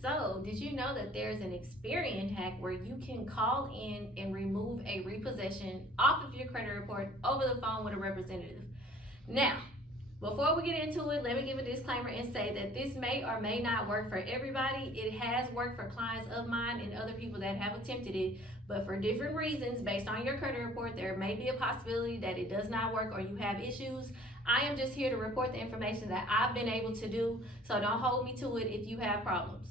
So did you know that there's an Experian hack where you can call in and remove a repossession off of your credit report over the phone with a representative? Now, before we get into it, let me give a disclaimer and say that this may or may not work for everybody. It has worked for clients of mine and other people that have attempted it, but for different reasons based on your credit report, there may be a possibility that it does not work or you have issues. I am just here to report the information that I've been able to do, so don't hold me to it if you have problems.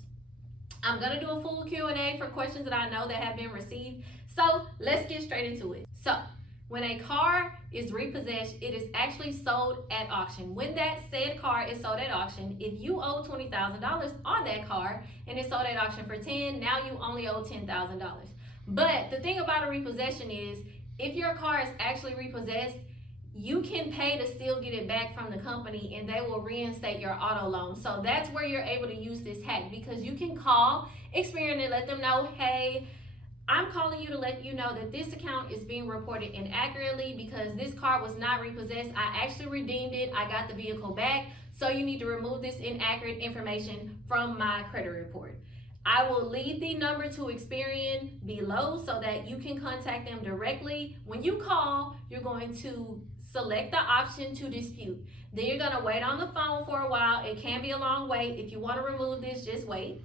I'm gonna do a full Q&A for questions that I know that have been received, so let's get straight into it. So, when a car is repossessed, it is actually sold at auction. When that said car is sold at auction, if you owe $20,000 on that car and it's sold at auction for $10,000, now you only owe $10,000. But the thing about a repossession is, if your car is actually repossessed, you can pay to still get it back from the company and they will reinstate your auto loan. So that's where you're able to use this hack, because you can call Experian and let them know, hey, I'm calling you to let you know that this account is being reported inaccurately because this car was not repossessed. I actually redeemed it. I got the vehicle back. So you need to remove this inaccurate information from my credit report. I will leave the number to Experian below so that you can contact them directly. When you call, you're going to select the option to dispute. Then you're gonna wait on the phone for a while. It can be a long wait. If you wanna remove this, just wait.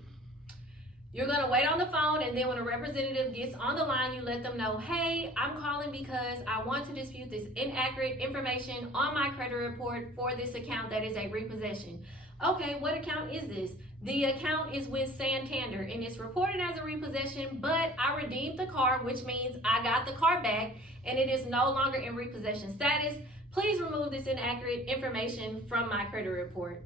You're gonna wait on the phone, and then when a representative gets on the line, you let them know, hey, I'm calling because I want to dispute this inaccurate information on my credit report for this account that is a repossession. Okay, what account is this? The account is with Santander and it's reported as a repossession, but I redeemed the car, which means I got the car back and it is no longer in repossession status. Please remove this inaccurate information from my credit report.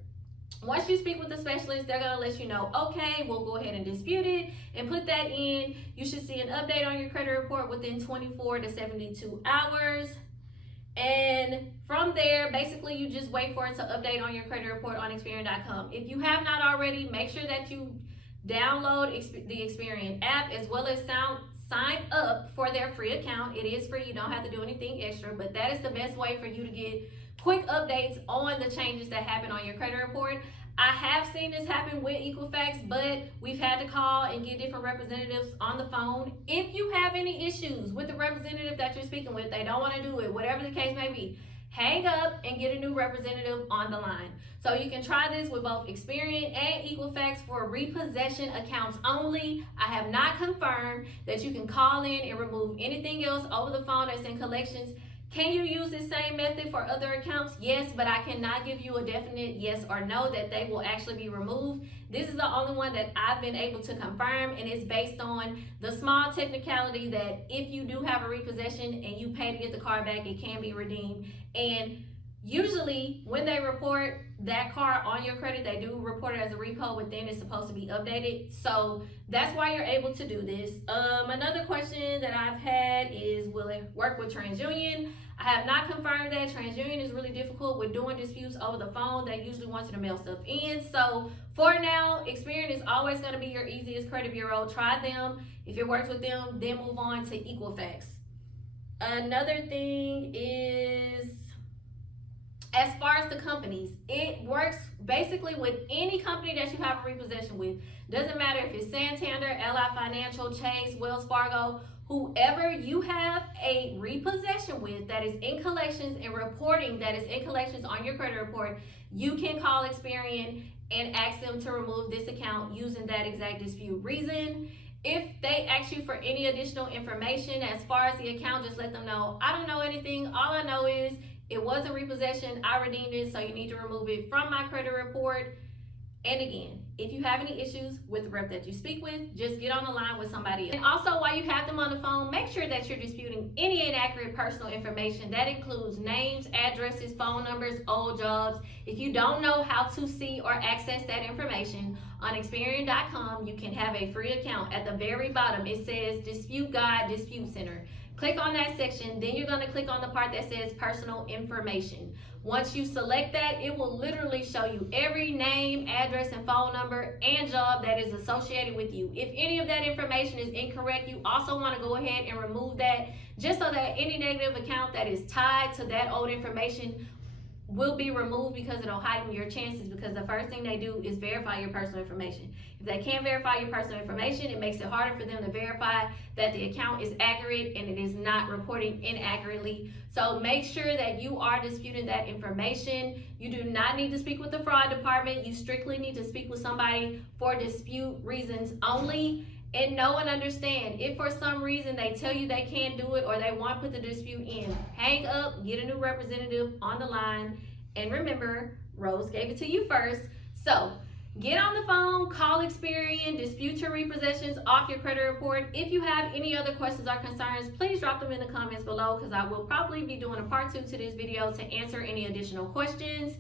Once you speak with the specialist, they're gonna let you know, okay, we'll go ahead and dispute it and put that in. You should see an update on your credit report within 24 to 72 hours. And from there, basically you just wait for it to update on your credit report on Experian.com. If you have not already, make sure that you download the Experian app as well as sign up for their free account. It is free, you don't have to do anything extra, but that is the best way for you to get quick updates on the changes that happen on your credit report. I have seen this happen with Equifax, but we've had to call and get different representatives on the phone. If you have any issues with the representative that you're speaking with, they don't want to do it, whatever the case may be, hang up and get a new representative on the line. So you can try this with both Experian and Equifax for repossession accounts only. I have not confirmed that you can call in and remove anything else over the phone that's in collections. Can you use this same method for other accounts? Yes, but I cannot give you a definite yes or no that they will actually be removed. This is the only one that I've been able to confirm, and it's based on the small technicality that if you do have a repossession and you pay to get the car back, it can be redeemed. And usually when they report that car on your credit, they do report it as a repo, but then it's supposed to be updated. So that's why you're able to do this. Another question that I've had is, will it work with Transunion? I have not confirmed that. Transunion is really difficult with doing disputes over the phone. They usually want you to mail stuff in. So for now, Experian is always going to be your easiest credit bureau. Try them. If it works with them, then move on to Equifax. Another thing is, as far as the companies, it works basically with any company that you have a repossession with. Doesn't matter if it's Santander, Ally Financial, Chase, Wells Fargo, whoever you have a repossession with that is in collections and reporting that is in collections on your credit report, you can call Experian and ask them to remove this account using that exact dispute reason. If they ask you for any additional information as far as the account, just let them know, I don't know anything. All I know is it was a repossession, I redeemed it, so you need to remove it from my credit report. And again, if you have any issues with the rep that you speak with, just get on the line with somebody else. And also, while you have them on the phone, make sure that you're disputing any inaccurate personal information. That includes names, addresses, phone numbers, old jobs. If you don't know how to see or access that information, on Experian.com, you can have a free account. At the very bottom, it says Dispute Guide, Dispute Center. Click on that section, then you're going to click on the part that says personal information. Once you select that, it will literally show you every name, address, and phone number and job that is associated with you. If any of that information is incorrect, you also want to go ahead and remove that, just so that any negative account that is tied to that old information will be removed because it'll heighten your chances, because the first thing they do is verify your personal information. If they can't verify your personal information, it makes it harder for them to verify that the account is accurate and it is not reporting inaccurately. So make sure that you are disputing that information. You do not need to speak with the fraud department. You strictly need to speak with somebody for dispute reasons only. And know and understand, if for some reason they tell you they can't do it or they want to put the dispute in, hang up, get a new representative on the line. And remember, Rose gave it to you first. So get on the phone, call Experian, dispute your repossessions off your credit report. If you have any other questions or concerns, please drop them in the comments below, because I will probably be doing a part 2 to this video to answer any additional questions.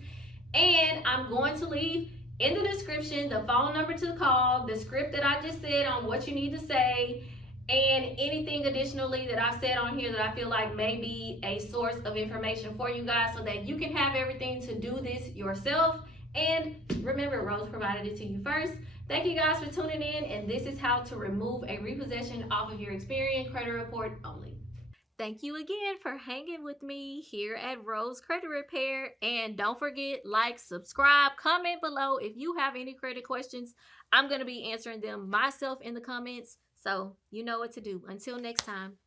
And I'm going to leave in the description the phone number to call, the script that I just said on what you need to say, and anything additionally that I've said on here that I feel like may be a source of information for you guys, so that you can have everything to do this yourself. And remember, Rose provided it to you first. Thank you guys for tuning in, and this is how to remove a repossession off of your Experian credit report only. Thank you again for hanging with me here at Rose Credit Repair. And don't forget, like, subscribe, comment below if you have any credit questions. I'm going to be answering them myself in the comments, so you know what to do. Until next time.